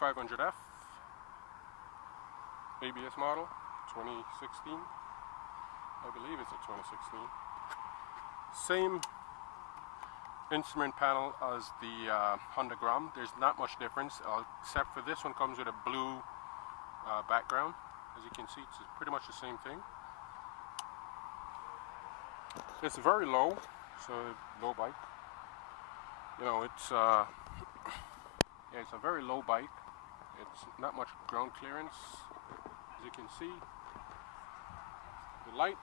CB500F ABS model, 2016. I believe it's a 2016. Same instrument panel as the Honda Gram. There's not much difference, except for this one comes with a blue background. As you can see, it's pretty much the same thing. It's very low, so low bike. You know, it's yeah, it's a very low bike. It's not much ground clearance, as you can see. The light,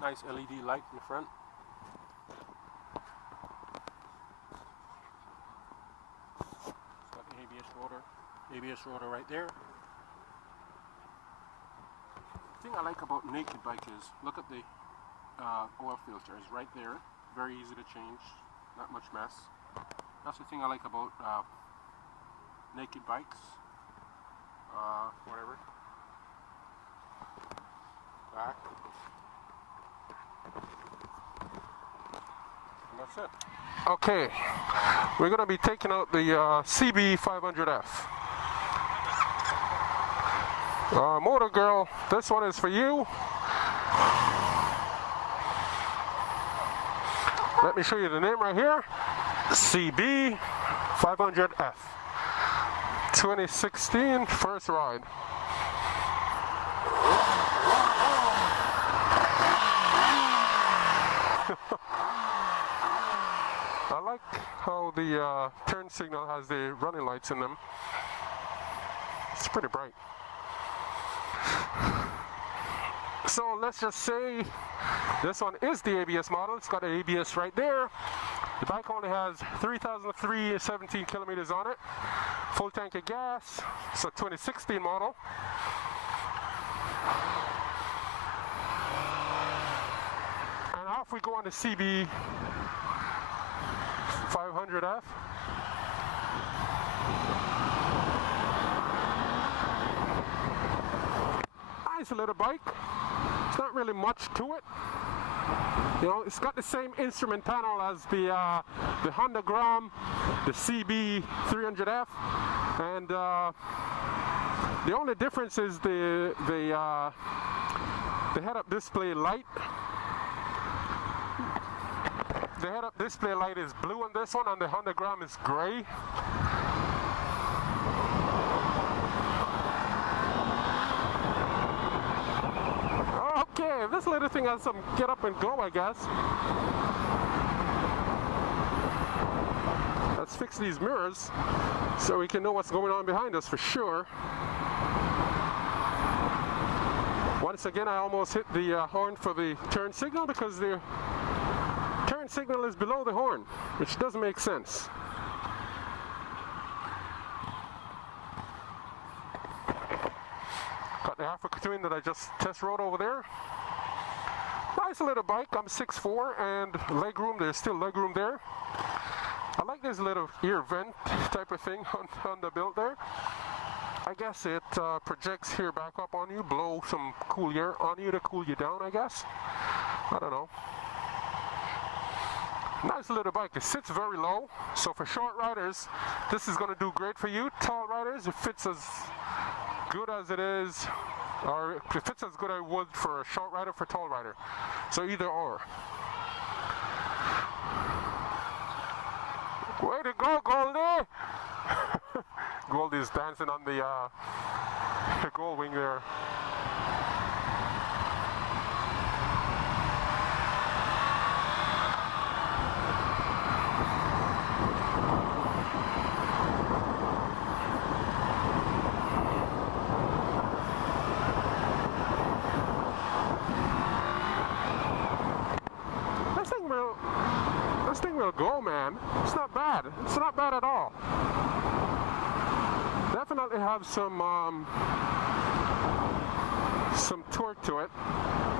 nice LED light in the front. It's got the ABS rotor right there. The thing I like about naked bike is, look at the oil filter is right there. Very easy to change, not much mess. That's the thing I like about naked bikes. Whatever. Back. And that's it. Okay, we're going to be taking out the CB500F. Motor girl, this one is for you. Let me show you the name right here. CB500F. 2016 first ride. I like how the turn signal has the running lights in them. It's pretty bright. So let's just say this one is the ABS model. It's got an ABS right there. The bike only has 3,317 kilometers on it. Full tank of gas. It's a 2016 model. And off we go on the CB500F. Nice little bike. It's not really much to it. You know, it's got the same instrument panel as the Honda Gram, the CB500F, and the only difference is the head-up display light. The head-up display light is blue on this one, and the Honda Gram is gray. Okay, this little thing has some get up and go, I guess. Let's fix these mirrors so we can know what's going on behind us for sure. Once again, I almost hit the horn for the turn signal because the turn signal is below the horn, which doesn't make sense. Got the Africa Twin that I just test rode over there. Nice little bike. I'm 6'4", and legroom, there's still legroom there. I like this little ear vent type of thing on the build there. I guess it projects here back up on you, blow some cool air on you to cool you down, I guess. I don't know. Nice little bike. It sits very low, so for short riders, this is going to do great for you. Tall riders, it fits as good as it is, or it fits as good as it would for a short rider, for tall rider. So either or. Way to go, Goldie! Goldie's dancing on the gold wing there. This thing will go, man. It's not bad. It's not bad at all. Definitely have some torque to it.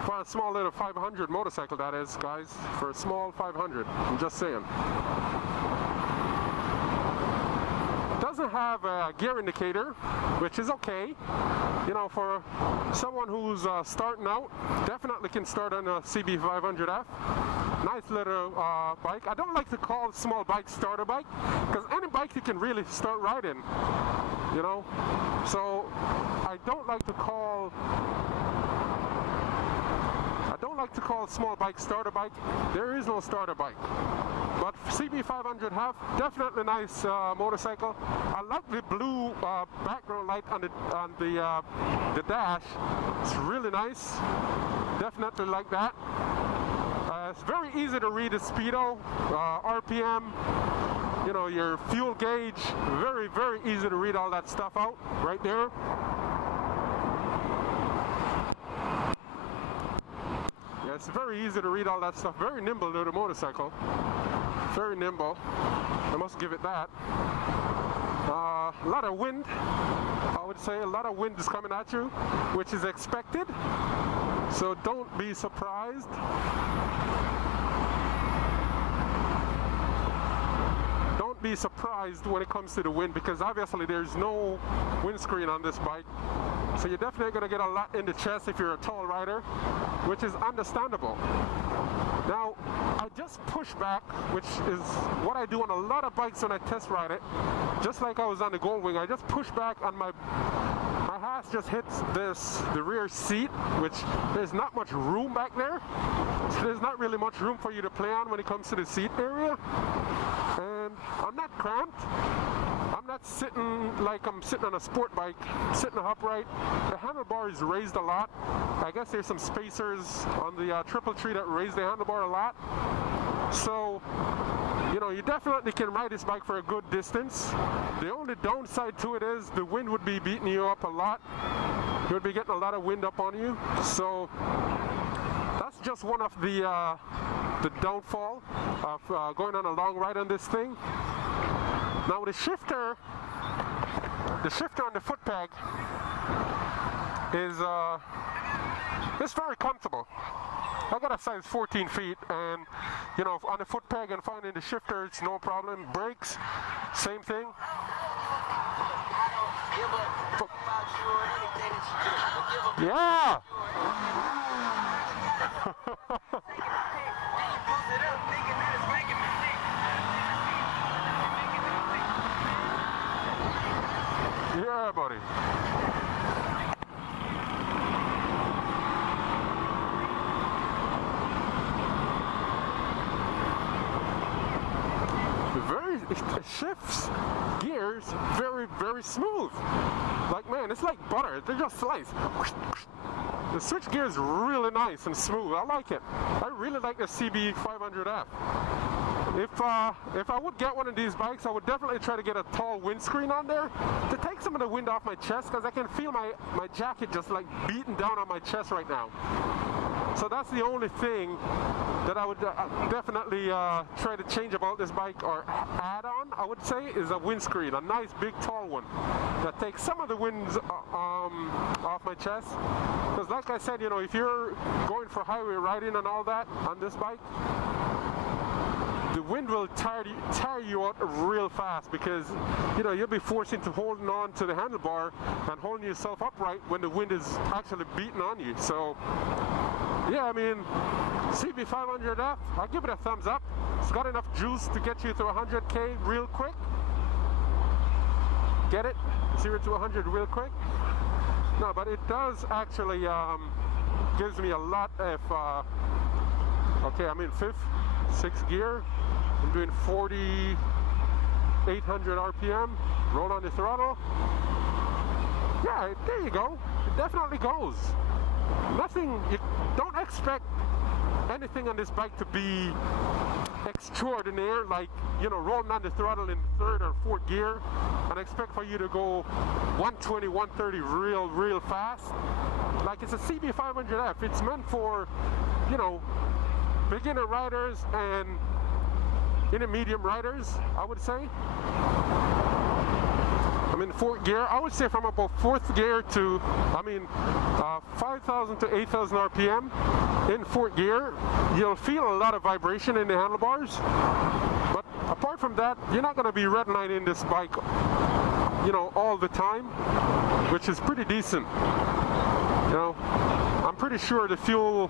For a small little 500 motorcycle, that is, guys. For a small 500. I'm just saying. Doesn't have a gear indicator, which is okay. You know, for someone who's starting out, definitely can start on a CB500F. Nice little bike. I don't like to call small bike starter bike, because any bike you can really start riding, you know. So I don't like to call small bike starter bike. There is no starter bike. But CB500F, definitely nice motorcycle. I like the blue background light on the dash. It's really nice. Definitely like that. It's very easy to read the speedo, RPM, you know, your fuel gauge. Very, very easy to read all that stuff out right there. Yeah, it's very easy to read all that stuff. Very nimble to the motorcycle. Very nimble. I must give it that. A lot of wind. I would say a lot of wind is coming at you, which is expected. So don't be surprised. Don't be surprised when it comes to the wind, because obviously there's no windscreen on this bike. So you're definitely going to get a lot in the chest if you're a tall rider, which is understandable. Now, I just push back, which is what I do on a lot of bikes when I test ride it. Just like I was on the Goldwing, I just push back on my ass just hits the rear seat, which there's not much room back there. So there's not really much room for you to play on when it comes to the seat area. And I'm not cramped. I'm not sitting like I'm sitting on a sport bike, sitting upright. The handlebar is raised a lot. I guess there's some spacers on the triple tree that raise the handlebar a lot. So, you know, you definitely can ride this bike for a good distance. The only downside to it is the wind would be beating you up a lot. You would be getting a lot of wind up on you. So that's just one of the downfall of going on a long ride on this thing. Now the shifter on the foot peg is it's very comfortable. I got a size 14 feet, and you know, on the foot peg and finding the shifter, it's no problem. Brakes, same thing. Yeah. Yeah, buddy. It shifts gears very, very smooth. Like, man, it's like butter. They just slice. The switch gear is really nice and smooth. I like it. I really like the CB500F. If I would get one of these bikes, I would definitely try to get a tall windscreen on there to take some of the wind off my chest, because I can feel my jacket just like beating down on my chest right now. So that's the only thing that I would definitely try to change about this bike, or add on, I would say, is a windscreen, a nice big tall one that takes some of the winds off my chest. Because like I said, you know, if you're going for highway riding and all that on this bike, the wind will tire you out real fast, because you know, you'll be forced into holding on to the handlebar and holding yourself upright when the wind is actually beating on you. So yeah, I mean, CB500F, I'll give it a thumbs up. It's got enough juice to get you to 100K real quick. Get it? 0 to 100 real quick. No, but it does actually gives me a lot of okay, I'm in 5th, 6th gear. I'm doing 4,800 RPM. Roll on the throttle. Yeah, there you go. It definitely goes. Nothing, you don't expect anything on this bike to be extraordinary, like, you know, rolling on the throttle in 3rd or 4th gear and expect for you to go 120, 130 real fast. Like, it's a CB500F. It's meant for, you know, beginner riders and intermediate riders, I would say. I'm in 4th gear. I would say from about 4th gear to, 5,000 to 8,000 RPM in 4th gear, you'll feel a lot of vibration in the handlebars. But apart from that, you're not going to be redlining this bike, you know, all the time, which is pretty decent. You know, I'm pretty sure the fuel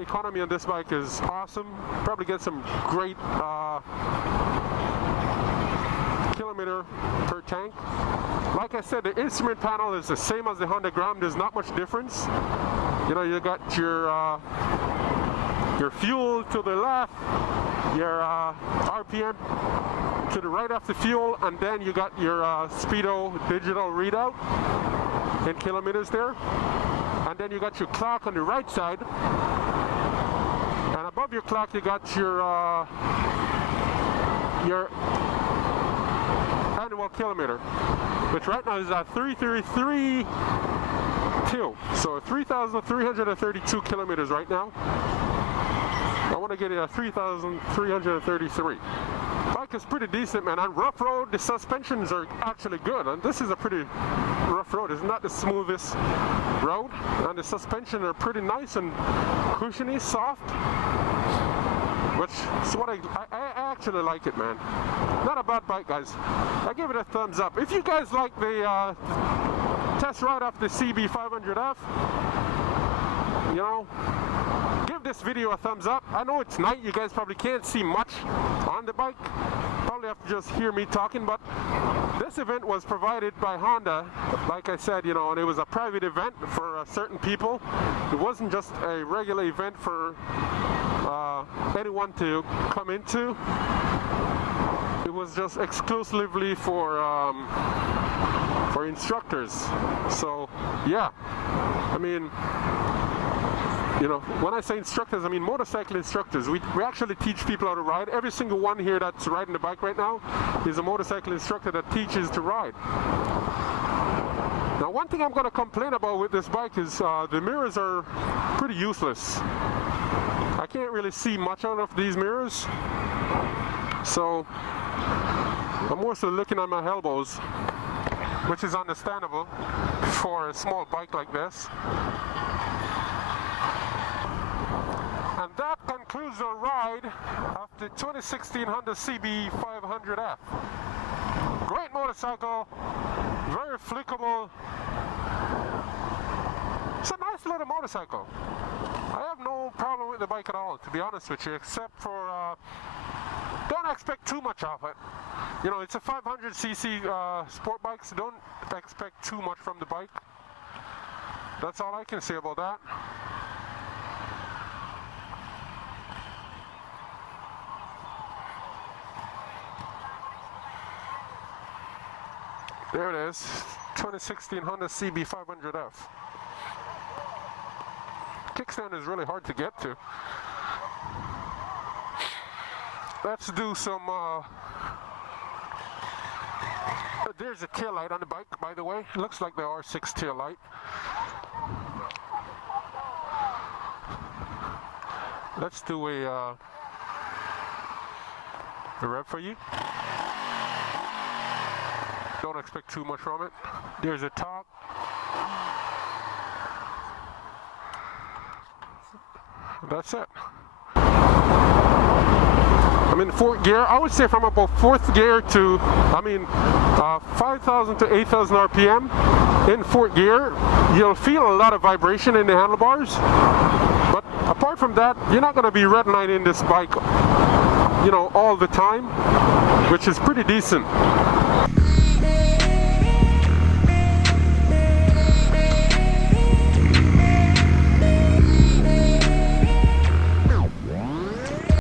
economy on this bike is awesome. Probably get some great kilometer per tank. Like I said, the instrument panel is the same as the Honda Gram. There's not much difference. You know, you got your fuel to the left, your RPM to the right of the fuel, and then you got your speedo digital readout in kilometers there. And then you got your clock on the right side, and above your clock you got your annual kilometer, which right now is at 333.2, so 3,332 kilometers right now. I want to get it at 3,333. Bike is pretty decent, man. On rough road, the suspensions are actually good, and this is a pretty rough road. It's not the smoothest road, and the suspension are pretty nice and cushiony, soft, which is what I actually like it, man. Not a bad bike, guys. I give it a thumbs up. If you guys like the test ride of the CB500F, you know, give this video a thumbs up. I know it's night, you guys probably can't see much on the bike. Probably have to just hear me talking, but this event was provided by Honda. Like I said, you know, and it was a private event for certain people. It wasn't just a regular event for anyone to come into. It was just exclusively for instructors. So yeah, I mean, you know, when I say instructors, I mean motorcycle instructors. We actually teach people how to ride. Every single one here that's riding the bike right now is a motorcycle instructor that teaches to ride. Now, one thing I'm going to complain about with this bike is the mirrors are pretty useless. I can't really see much out of these mirrors, so I'm mostly looking at my elbows, which is understandable for a small bike like this. And that concludes the ride of the 2016 Honda CB500F. Great motorcycle, very flickable. It's a nice little motorcycle. I have no problem with the bike at all, to be honest with you, except for don't expect too much of it. You know, it's a 500cc sport bike, so don't expect too much from the bike. That's all I can say about that. There it is, 2016 Honda CB500F. Kickstand is really hard to get to. Let's do some, there's a tail light on the bike, by the way. It looks like the R6 tail light. Let's do a rev for you. Don't expect too much from it. There's a top. That's it. I'm in fourth gear. I would say from about fourth gear to, 5,000 to 8,000 RPM in fourth gear, you'll feel a lot of vibration in the handlebars. But apart from that, you're not going to be redlining this bike, you know, all the time, which is pretty decent.